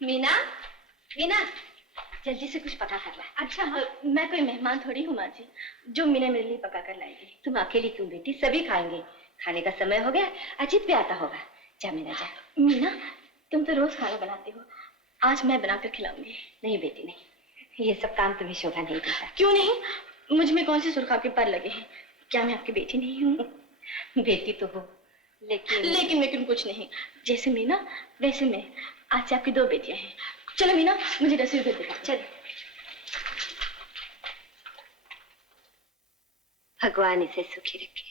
मीना, मीना, जल्दी से कुछ पका कर ला। अच्छा हाँ, मैं कोई मेहमान थोड़ी हूँ माँ जी, जो मीना मेरे लिए पका कर लाएगी। तुम अकेली क्यों बेटी, सभी खाएंगे। खाने का समय हो गया, अजीत भी आता होगा। जा मीना जा। मीना, तुम तो रोज खाना बनाती हो, आज मैं बनाकर खिलाऊंगी। नहीं बेटी नहीं, ये सब काम तुम्हें शोभा नहीं देता। क्यों नहीं? मुझ में कौन से सुरखा के पर लगे हैं? क्या मैं आपकी बेटी नहीं हूँ? बेटी तो हो, लेकिन कुछ नहीं। जैसे मीना वैसे मैं। आज से आपकी 2 बेटियां हैं। चलो मीना, मुझे रसोई घर दिखा। चलो। भगवान इसे सुखी रखे।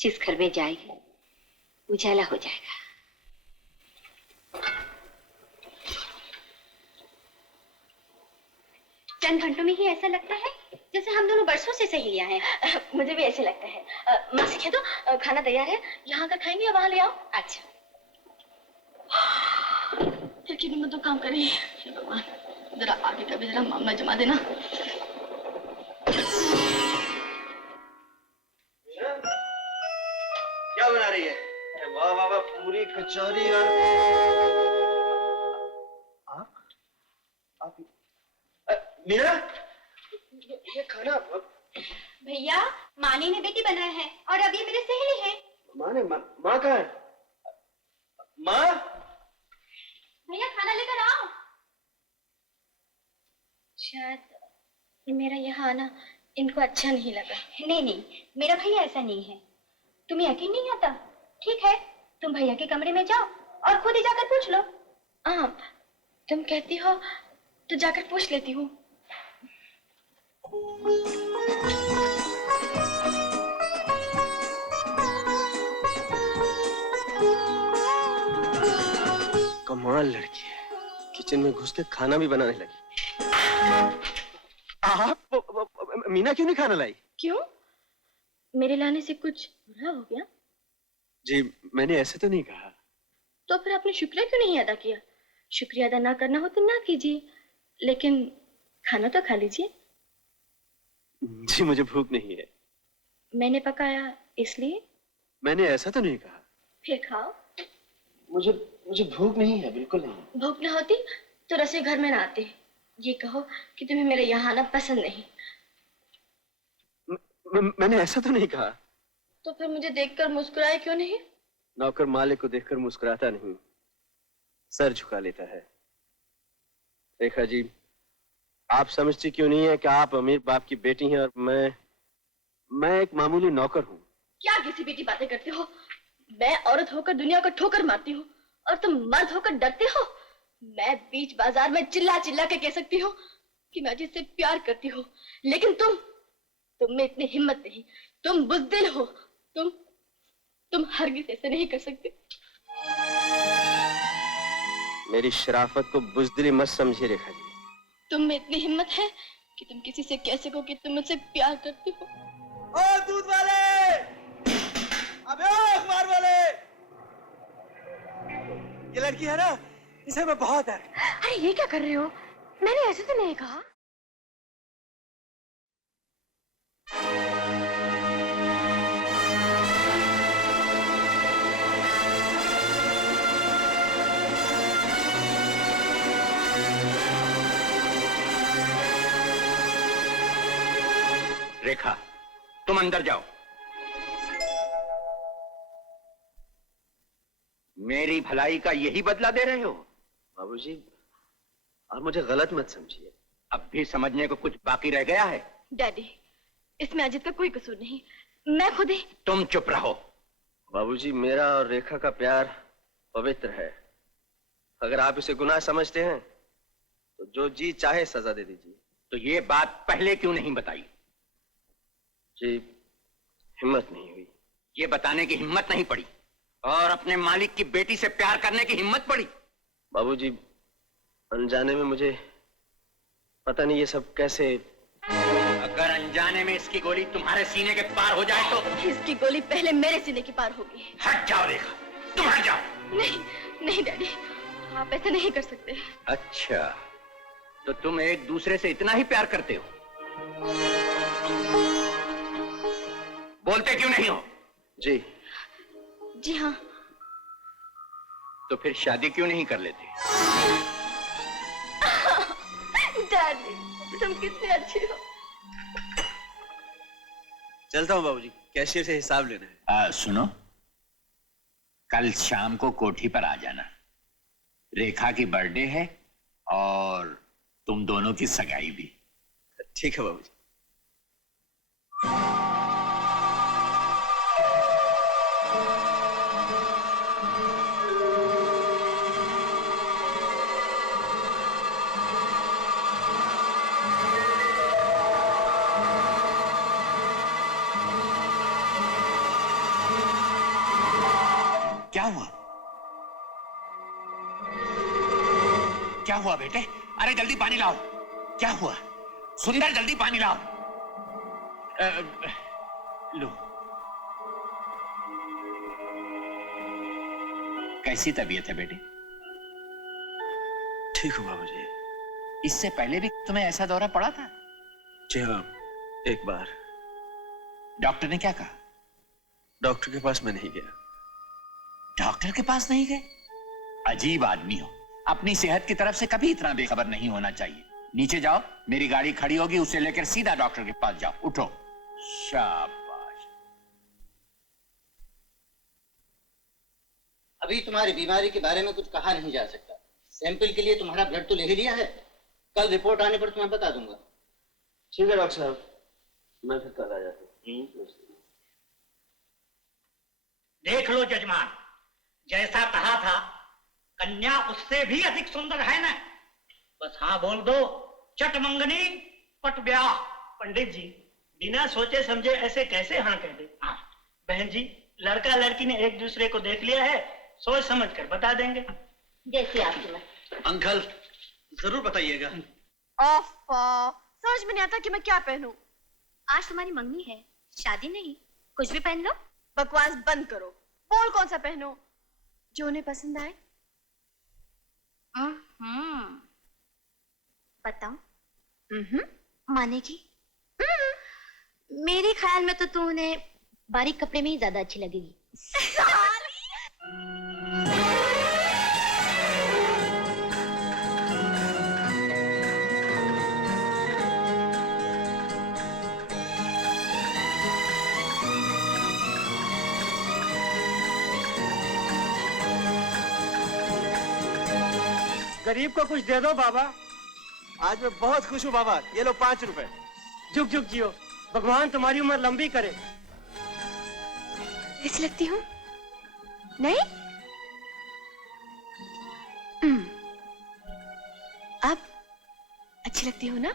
जिस घर में जाएगी उजाला हो जाएगा। चंद घंटों में ही ऐसा लगता है जैसे हम दोनों बरसों से सहेलियां हैं। मुझे भी ऐसे लगता है। माँ से कह दो खाना तैयार है, यहाँ आकर खाएंगे या वहाँ ले आओ? अच्छा। फिर की हिम्मत तो काम करे। भगवान, जरा आगे का भी जरा मामला जमा देना। क्या बना रही है? वाह वाह वाह, पूरी कचौरी और आप मीरा, ये खाना। भैया, मानी ने बेटी बनाया है और अब ये मेरे सहेली है। माँ कहाँ है? माँ, भैया खाना लेकर आओ। शायद मेरा यहाँ आना इनको अच्छा नहीं लगा। नहीं, मेरा भैया ऐसा नहीं है। तुम्हें यकीन नहीं आता? ठीक है, तुम भैया के कमरे में जाओ और खुद ही जाकर पूछ लो। हाँ, तुम कहती हो तो जाकर पूछ लेती हूँ। कमाल लड़की है, किचन में घुस के खाना भी बनाने लगी। आप मीना क्यों नहीं खाना लाई? क्यों? मेरे लाने से कुछ बुरा हो गया? जी, मैंने ऐसे तो नहीं कहा। तो फिर आपने शुक्रिया क्यों नहीं अदा किया? शुक्रिया अदा ना करना हो तो ना कीजिए, लेकिन खाना तो खा लीजिए। जी, मुझे भूख नहीं है। मैंने पकाया इसलिए। मैंने ऐसा तो नहीं कहा। फिर खाओ। मुझे भूख नहीं है, बिल्कुल नहीं। भूख ना होती तो रसोई घर में ना आते। ये कहो कि तुम्हें मेरे यहाँ आना पसंद नहीं। मैंने ऐसा तो नहीं कहा। तो फिर मुझे देखकर मुस्कुराए क्यों नहीं? नौकर मालिक को देखकर मुस्कुराता नहीं, सर झुका लेता है। रेखा जी, आप समझती क्यों नहीं है कि आप अमीर बाप की बेटी हैं और मैं एक मामूली नौकर हूँ। क्या घिसी पीटी बातें करते हो? मैं औरत होकर दुनिया को ठोकर मारती हूँ और तुम मर्द होकर डरते हो। मैं बीच बाजार में चिल्ला चिल्ला के कह सकती हूँ कि मैं जिससे प्यार करती हूँ, लेकिन तुम में इतनी हिम्मत नहीं। तुम बुज़दिल हो। तुम हरगिज़ ऐसे नहीं कर सकते। मेरी शराफत को बुज़दिली मत समझिए रेखा जी। तुम में इतनी हिम्मत है कि तुम किसी से कह सको कि तुम मुझसे प्यार करती हो। ओ दूध वाले! अबे ओ अखबार वाले! ये लड़की है ना, इसे मैं बहुत है। अरे ये क्या कर रहे हो? मैंने ऐसे तो नहीं कहा। रेखा, तुम अंदर जाओ। मेरी भलाई का यही बदला दे रहे हो? बाबूजी, आप मुझे गलत मत समझिए। अब भी समझने को कुछ बाकी रह गया है? डैडी, इसमें अजीत का कोई कसूर नहीं, मैं खुद ही। तुम चुप रहो। बाबूजी, मेरा और रेखा का प्यार पवित्र है। अगर आप इसे गुनाह समझते हैं तो जो जी चाहे सजा दे दीजिए। तो ये बात पहले क्यों नहीं बताई? जी, हिम्मत नहीं हुई। ये बताने की हिम्मत नहीं पड़ी और अपने मालिक की बेटी से प्यार करने की हिम्मत पड़ी? बाबूजी, अनजाने में मुझे पता नहीं ये सब कैसे। अगर अनजाने में इसकी गोली तुम्हारे सीने के पार हो जाए तो? इसकी गोली पहले मेरे सीने के पार होगी। हट जाओ रेखा, तुम हट जाओ। नहीं डैडी, आप ऐसा नहीं कर सकते। अच्छा, तो तुम एक दूसरे से इतना ही प्यार करते हो? बोलते क्यों नहीं हो? जी हाँ, तो फिर शादी क्यों नहीं कर लेते? डार्लिंग, तुम कितने अच्छे हो। चलता हूँ बाबूजी, कैशियर से हिसाब लेना है। सुनो, कल शाम को कोठी पर आ जाना। रेखा की बर्थडे है और तुम दोनों की सगाई भी। ठीक है बाबूजी। क्या हुआ? क्या हुआ बेटे? अरे जल्दी पानी लाओ। क्या हुआ? सुंदर जल्दी पानी लाओ। लो। कैसी तबीयत है बेटे? ठीक हूँ बाबूजी। इससे पहले भी तुम्हें ऐसा दौरा पड़ा था? जी हाँ, एक बार। डॉक्टर ने क्या कहा? डॉक्टर के पास मैं नहीं गया। डॉक्टर के पास नहीं गए? अजीब आदमी हो। अपनी सेहत की तरफ से कभी इतना बेखबर नहीं होना चाहिए। नीचे जाओ, मेरी गाड़ी खड़ी होगी, उसे लेकर सीधा डॉक्टर के पास जाओ। उठो। शाबाश। अभी तुम्हारी बीमारी के बारे में कुछ कहा नहीं जा सकता। सैंपल के लिए तुम्हारा ब्लड तो ले ही लिया है। कल रिपोर्ट आने पर तुम्हें बता दूंगा। ठीक है डॉक्टर साहब, मैं फिर कल आ जाता हूँ। देख लो जजमान, जैसा कहा था कन्या उससे भी अधिक सुंदर है ना। बस हाँ बोल दो, चट मंगनी पट ब्याह। पंडित जी, बिना सोचे समझे ऐसे कैसे हाँ कह दे? बहन जी, लड़का लड़की ने एक दूसरे को देख लिया है, सोच समझ कर बता देंगे। जैसी आपकी मर्जी। अंकल जरूर बताइएगा। समझ में नहीं आता कि मैं क्या पहनूं। आज तुम्हारी मंगनी है, शादी नहीं। कुछ भी पहन लो। बकवास बंद करो। बोल कौन सा पहनो जो उन्हें पसंद आए। बताओ। मानेगी? मेरे ख्याल में तो तू उन्हें बारीक कपड़े में ही ज्यादा अच्छी लगेगी। गरीब को कुछ दे दो बाबा। आज मैं बहुत खुश हूँ बाबा, ये लो 5 रुपए। जुग जुग जियो, भगवान तुम्हारी उम्र लंबी करे। ऐसी लगती हूँ? नहीं? अब अच्छी लगती हूँ ना?